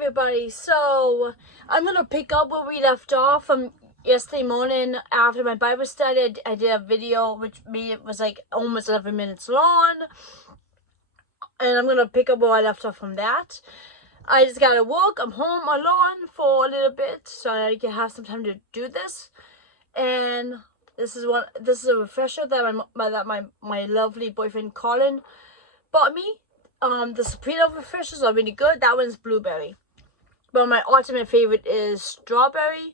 everybody, so I'm gonna pick up where we left off from yesterday morning after my Bible study. I did a video which was like almost 11 minutes long, and I'm gonna pick up where I left off from that. I just got to work. I'm home alone for a little bit, so I can have some time to do this. And this is a refresher that my lovely boyfriend Colin bought me. The Supreme refreshers are really good. That one's blueberry. But my ultimate favorite is strawberry.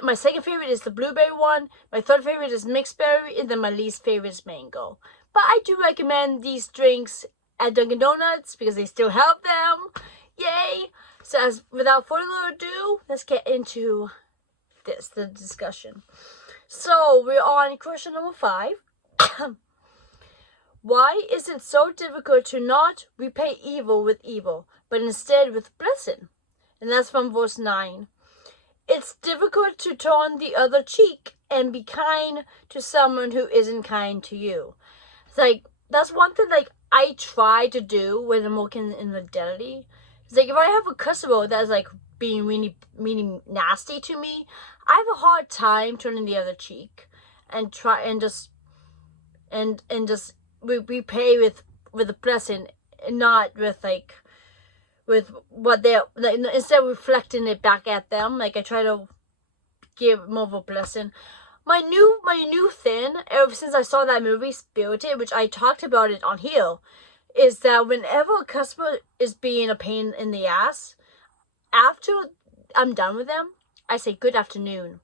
My second favorite is the blueberry one. My third favorite is mixed berry. And then my least favorite is mango. But I do recommend these drinks at Dunkin' Donuts because they still have them. Yay! So without further ado, let's get into the discussion. So we're on question number 5. Why is it so difficult to not repay evil with evil, but instead with blessing? And that's from verse 9. It's difficult to turn the other cheek and be kind to someone who isn't kind to you. It's like, that's one thing like I try to do when I'm working in the deli. It's like if I have a customer that's like being really nasty to me, I have a hard time turning the other cheek and try and just repay with a blessing, not with what they're like, instead of reflecting it back at them. Like I try to give more of a blessing. My new thing ever since I saw that movie Spirited, which I talked about it on here, is that whenever a customer is being a pain in the ass, after I'm done with them, I say good afternoon.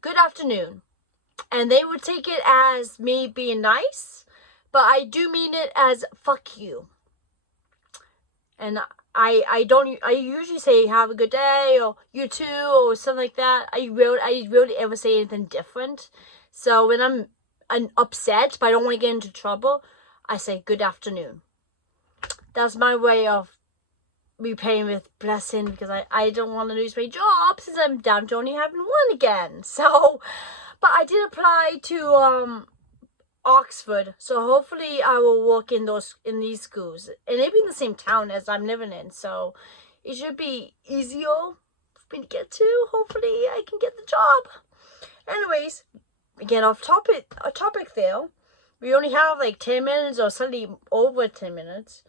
Good afternoon. And they would take it as me being nice, but I do mean it as fuck you. And I usually say have a good day or you too or something like that. I rarely ever say anything different. So when I'm upset but I don't want to get into trouble, I say good afternoon. That's my way of repaying with blessing because I don't want to lose my job since I'm down to only having one again. So, but I did apply to Oxford, so hopefully I will work in these schools, and maybe in the same town as I'm living in, so it should be easier for me to get to. Hopefully I can get the job. Anyways, again off topic there. We only have like 10 minutes or slightly over 10 minutes.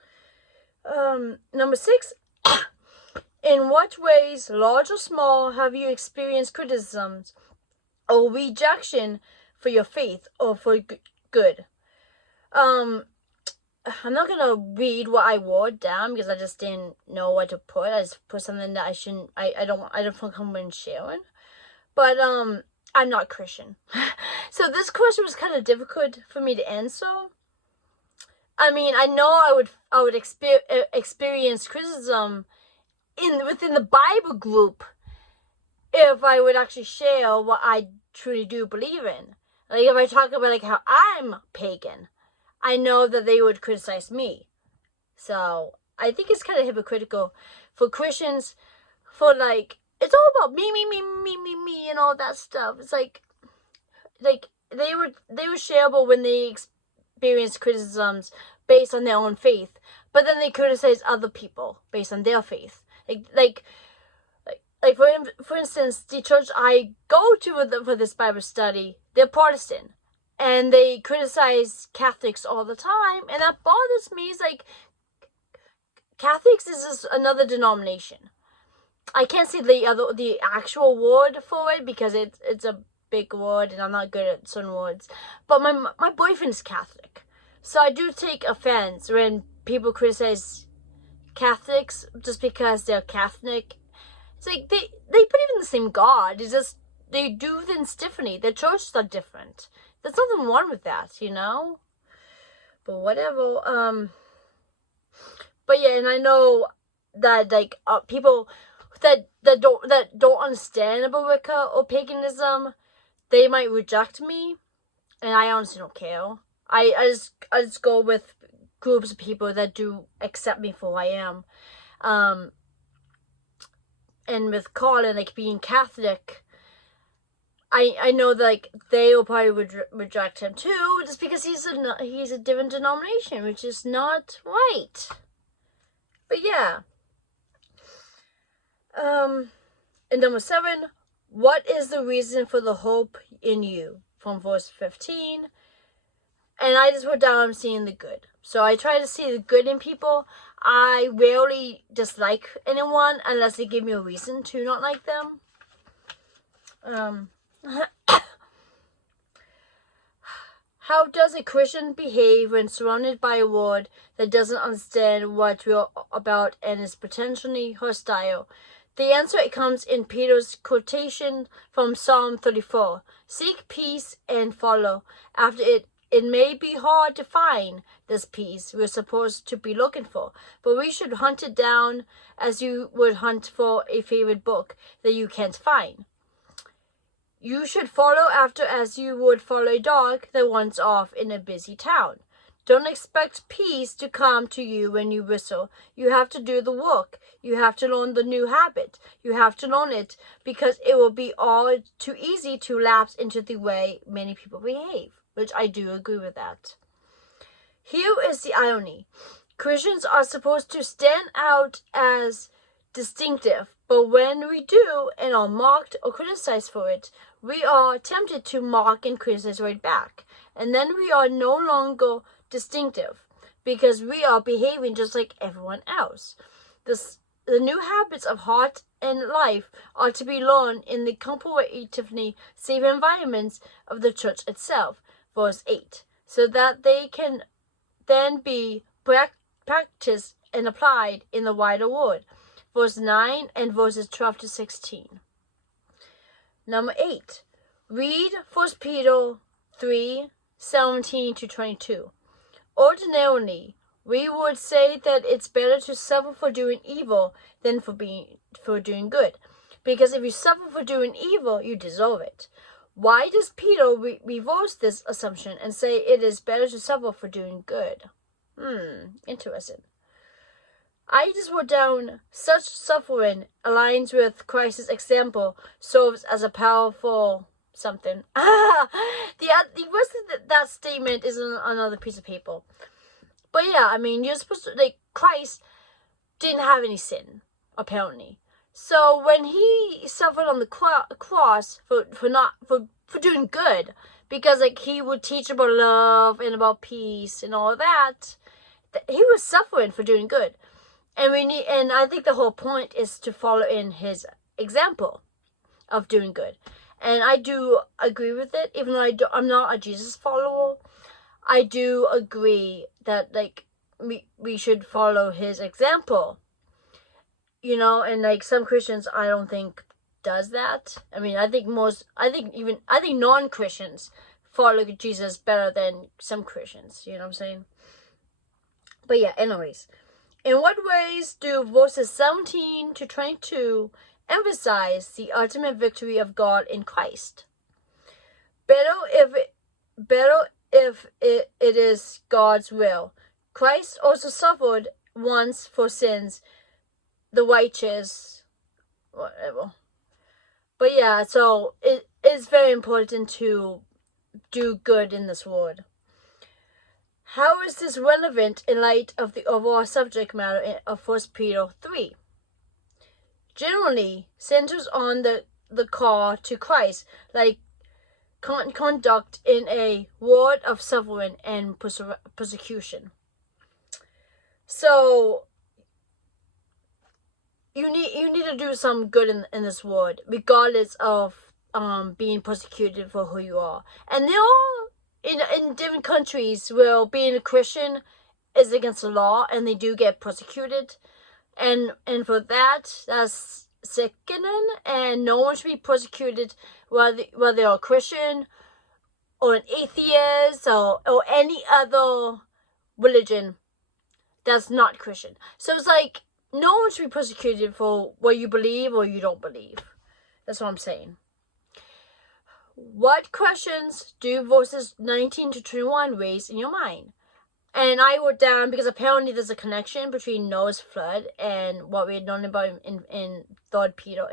Number 6. In what ways, large or small, have you experienced criticisms or rejection for your faith or for good? I'm not gonna read what I wrote down because I just didn't know what to put. I just put something that I shouldn't. I don't feel comfortable sharing. But I'm not Christian, so this question was kind of difficult for me to answer. I mean, I know I would experience criticism within the Bible group if I would actually share what I truly do believe in. Like if I talk about like how I'm pagan, I know that they would criticize me. So I think it's kind of hypocritical for Christians for like it's all about me and all that stuff. It's like they were shareable when they experience criticisms based on their own faith, but then they criticize other people based on their faith. Like for instance, the church I go to for this Bible study, they're Protestant, and they criticize Catholics all the time, and that bothers me. It's like Catholics is just another denomination. I can't say the actual word for it because it's a big word, and I'm not good at certain words. But my boyfriend's Catholic, so I do take offense when people criticize Catholics just because they're Catholic. It's like they believe in the same God. It's just they do things differently. Their churches are different. There's nothing wrong with that, you know. But whatever. But yeah, and I know that like people that don't understand about Wicca or paganism, they might reject me, and I honestly don't care. I just go with groups of people that do accept me for who I am. And with Colin, like being Catholic, I know that like they will probably reject him too, just because he's a different denomination, which is not right. But yeah, And number 7, what is the reason for the hope in you? From verse 15. And I just wrote down, I'm seeing the good. So I try to see the good in people. I rarely dislike anyone unless they give me a reason to not like them. How does a Christian behave when surrounded by a world that doesn't understand what we're about and is potentially hostile? The answer comes in Peter's quotation from Psalm 34. Seek peace and follow after it. It may be hard to find this peace we're supposed to be looking for, but we should hunt it down as you would hunt for a favorite book that you can't find. You should follow after as you would follow a dog that wanders off in a busy town. Don't expect peace to come to you when you whistle. You have to do the work. You have to learn the new habit. You have to learn it because it will be all too easy to lapse into the way many people behave, which I do agree with that. Here is the irony. Christians are supposed to stand out as distinctive, but when we do and are mocked or criticized for it, we are tempted to mock and criticize right back. And then we are no longer distinctive because we are behaving just like everyone else. The new habits of heart and life are to be learned in the comparatively safe environments of the church itself, verse 8, so that they can then be practiced and applied in the wider world, verse 9 and verses 12 to 16. Number 8, read 1 Peter 3, 17 to 22. Ordinarily, we would say that it's better to suffer for doing evil than for doing good, because if you suffer for doing evil, you deserve it. Why does Peter reverse this assumption and say it is better to suffer for doing good? Interesting. I just wrote down, such suffering aligns with Christ's example, serves as a powerful something. The rest of that statement is on another piece of paper. But yeah, I mean, you're supposed to, like, Christ didn't have any sin, apparently. So when he suffered on the cross for doing good, because like he would teach about love and about peace and all that, he was suffering for doing good. And I think the whole point is to follow in his example of doing good. And I do agree with it, even though I'm not a Jesus follower. I do agree that like we should follow his example. You know, and like some Christians I don't think does that. I mean, I think non-Christians follow Jesus better than some Christians, you know what I'm saying? But yeah, anyways. In what ways do verses 17 to 22 emphasize the ultimate victory of God in Christ? Better if it is God's will. Christ also suffered once for sins, the righteous, whatever. But yeah, so it is very important to do good in this world. How is this relevant in light of the overall subject matter of 1 Peter 3? Generally, centers on the call to Christ, like conduct in a world of suffering and persecution. So you need to do some good in this world, regardless of being persecuted for who you are. And they're all in different countries where being a Christian is against the law, and they do get persecuted, and for that's sickening. And no one should be persecuted whether they're a Christian or an atheist or any other religion that's not Christian. So it's like no one should be persecuted for what you believe or you don't believe. That's what I'm saying. What questions do verses 19 to 21 raise in your mind? And I wrote down, because apparently there's a connection between Noah's flood and what we had known about in 3 Peter.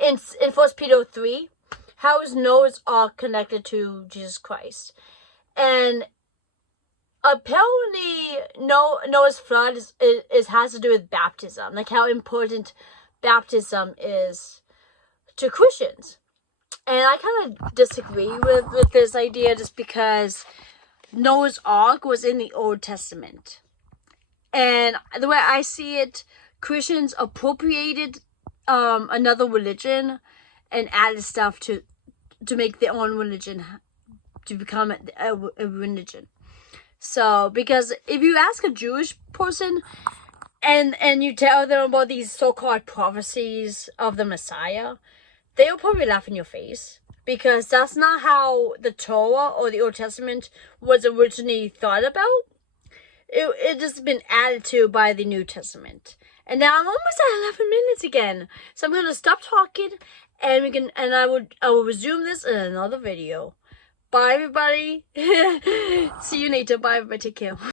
In 1 Peter 3, how is Noah's Ark connected to Jesus Christ? And apparently Noah's flood has to do with baptism, like how important baptism is to Christians. And I kind of disagree with this idea, just because Noah's Ark was in the Old Testament. And the way I see it, Christians appropriated another religion and added stuff to make their own religion, to become a religion. So, because if you ask a Jewish person and you tell them about these so-called prophecies of the Messiah, they'll probably laugh in your face, because that's not how the Torah or the Old Testament was originally thought about. It just been added to by the New Testament. And now I'm almost at 11 minutes again, so I'm gonna stop talking, and I will resume this in another video. Bye, everybody. See you later. Bye, everybody. Take care.